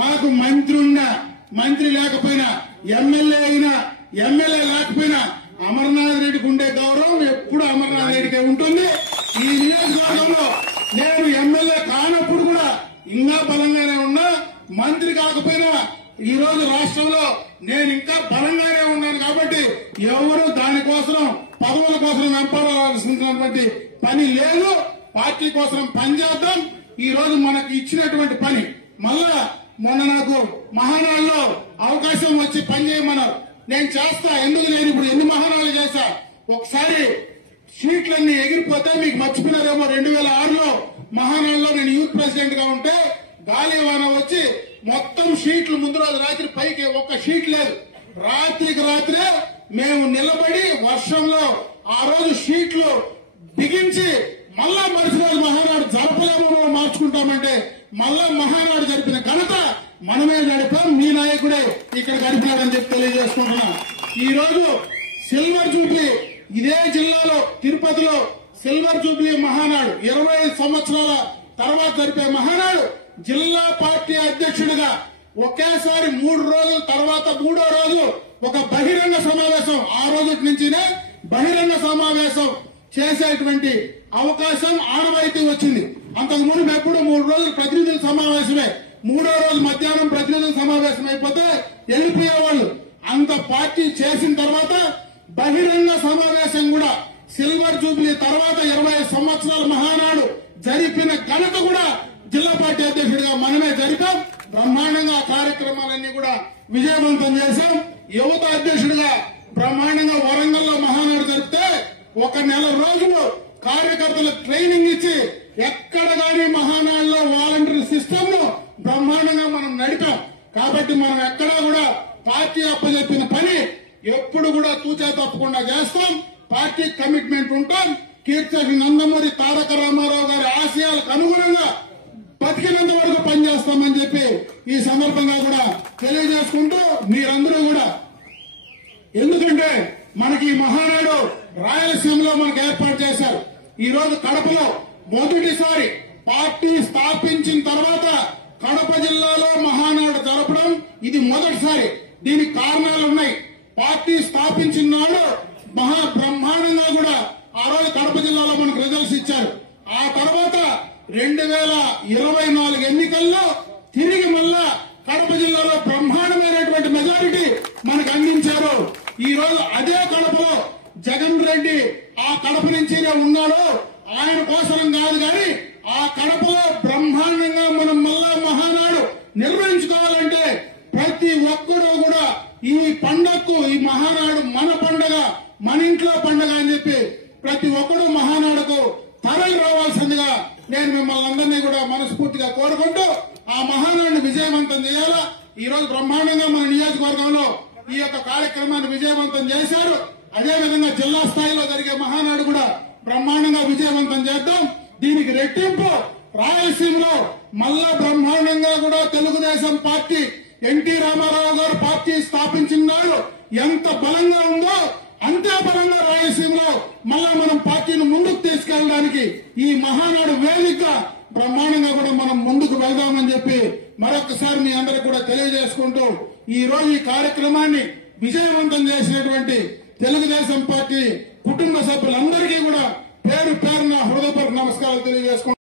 నాకు మంత్రి ఉన్నా మంత్రి లేకపోయినా ఎమ్మెల్యే అయినా ఎమ్మెల్యే లేకపోయినా అమర్నాథ్ రెడ్డికి ఉండే గౌరవం ఎప్పుడు అమర్నాథ్ రెడ్డికే ఉంటుంది. ఈ నియోజకవర్గంలో నేను ఎమ్మెల్యే కానప్పుడు కూడా ఇంకా బలంగానే ఉన్నా, మంత్రి కాకపోయినా ఈ రోజు రాష్ట్రంలో నేను ఇంకా బలంగానే ఉన్నాను. కాబట్టి ఎవరు దానికోసం పదవుల కోసం వెంపడాల్సినటువంటి పని లేదు. పార్టీ కోసం పనిచేద్దాం. ఈ రోజు మనకి ఇచ్చినటువంటి పని మళ్ళా మొన్న నాకు మహానాడులో అవకాశం వచ్చి పనిచేయమన్నారు. నేను చేస్తా, ఎందుకు నేను ఇప్పుడు ఎన్ని మహానాడులు చేశా. ఒకసారి సీట్లన్నీ ఎగిరిపోతే మీకు మర్చిపోయినారేమో, 2006లో మహానాడులో నేను యూత్ ప్రెసిడెంట్ గా ఉంటే గాలివాన వచ్చి మొత్తం షీట్లు ముందు రోజు రాత్రి పైకి ఒక్క షీట్ లేదు. రాత్రికి రాత్రే మేము నిలబడి వర్షంలో ఆ రోజు షీట్లు బిగించి మళ్ళా మరుసటి రోజు మహానాడు జరపలేమో మార్చుకుంటామంటే మళ్ళా మహానాడు జరిపిన ఘనత మనమే గడిపాం. మీ నాయకుడే ఇక్కడ గడిపాడని చెప్పి తెలియజేసుకుంటున్నాం. ఈ రోజు సిల్వర్ జూబ్లీ ఇదే జిల్లాలో తిరుపతిలో సిల్వర్ జూబ్లీ మహానాడు 25 సంవత్సరాల తర్వాత జరిపే మహానాడు జిల్లా పార్టీ అధ్యక్షుడిగా ఒకేసారి 3 రోజుల తర్వాత 3వ రోజు ఒక బహిరంగ సమావేశం, ఆ రోజు నుంచినే బహిరంగ సమావేశం చేసేటువంటి అవకాశం ఆనవాయితీ వచ్చింది. అంతకు ముందు ఎప్పుడు 3 రోజులు ప్రతినిధుల సమావేశమే, 3వ రోజు మధ్యాహ్నం ప్రతినిధుల సమావేశం అయిపోతే వెళ్లిపోయేవాళ్లు. అంత పార్టీ చేసిన తర్వాత బహిరంగ సమావేశం కూడా సిల్వర్ జూబ్లీ తర్వాత 20 సంవత్సరాల మహానాడు జరిపిన ఘనత కూడా జిల్లా పార్టీ అధ్యక్షుడిగా మనమే జరిపాం. బ్రహ్మాండంగా కార్యక్రమాలన్నీ కూడా విజయవంతం చేశాం. యువత అధ్యక్షుడిగా బ్రహ్మాండంగా వరంగల్లో మహానాడు జరిపితే 1 నెల రోజులు కార్యకర్తలకు ట్రైనింగ్ ఇచ్చి ఎక్కడ గానీ మహానాడులో వాలంటరీ సిస్టమ్ ను బ్రహ్మాండంగా మనం నడిపాం. కాబట్టి మనం ఎక్కడా కూడా పార్టీ అప్పచెప్పిన పని ఎప్పుడు కూడా తూచా తప్పకుండా చేస్తాం. పార్టీ కమిట్మెంట్ ఉంటాం. కీర్తి నందమూరి తారక రామారావు గారి ఆశయాలకు అనుగుణంగా బతికినంత వరకు పనిచేస్తామని చెప్పి ఈ సందర్భంగా కూడా తెలియజేసుకుంటూ మీరందరూ కూడా, ఎందుకంటే మనకి ఈ మహానాడు రాయలసీమలో మనకు ఏర్పాటు చేశారు. ఈ రోజు కడపలో మొదటిసారి పార్టీ స్థాపించిన తర్వాత కడప జిల్లాలో మహానాడు జరపడం ఇది మొదటిసారి. దీనికి కారణాలు ఉన్నాయి. పార్టీ స్థాపించిన నాడు మహా బ్రహ్మాండంగా కూడా ఆ రోజు కడప జిల్లాలో మనకు రిజల్ట్స్ ఇచ్చారు. ఆ తర్వాత 2024 ఎన్నికల్లో తిరిగి మళ్ళా కడప జిల్లాలో బ్రహ్మాండమైనటువంటి మెజారిటీ మనకు అందించారు. ఈ రోజు అదే కడపలో జగన్ రెడ్డి ఆ కడప నుంచినే ఉన్నాడు. ఆయన కోసం కాదు కానీ ఆ కడపలో బ్రహ్మాండంగా మనం మళ్ళా మహానాడు నిర్వహించుకోవాలంటే ప్రతి ఒక్కరూ కూడా ఈ పండగకు, ఈ మహానాడు మన పండగ, మన ఇంట్లో పండగ అని చెప్పి ప్రతి ఒక్కరూ మహానాడుకు తరలి రావాల్సిందిగా నేను మిమ్మల్ని అందరినీ కూడా మనస్ఫూర్తిగా కోరుకుంటూ ఆ మహానాడుని విజయవంతం చేయాలా. ఈ రోజు బ్రహ్మాండంగా మన నియోజకవర్గంలో ఈ యొక్క కార్యక్రమాన్ని విజయవంతం చేశారు. అదేవిధంగా జిల్లా స్థాయిలో జరిగే మహానాడు కూడా బ్రహ్మాండంగా విజయవంతం చేద్దాం. దీనికి రెట్టింపు రాయలసీమలో మళ్ళా బ్రహ్మాండంగా కూడా తెలుగుదేశం పార్టీ ఎన్టీ రామారావు గారు పార్టీ స్థాపించిన నాడు ఎంత బలంగా ఉందో అంతే బలంగా రాయలసీమలో మళ్ళా మనం పార్టీని ముందుకు తీసుకెళ్ళడానికి ఈ మహానాడు వేదికగా బ్రహ్మాండంగా కూడా మనం ముందుకు వెళ్దామని చెప్పి మరొకసారి మీ అందరికి కూడా తెలియజేసుకుంటూ ఈ రోజు ఈ కార్యక్రమాన్ని విజయవంతం చేసినటువంటి తెలుగుదేశం పార్టీ కుటుంబ సభ్యులందరికీ కూడా పేరు పేరున హృదయపూర్వక నమస్కారాలు తెలియజేసుకుంటాం.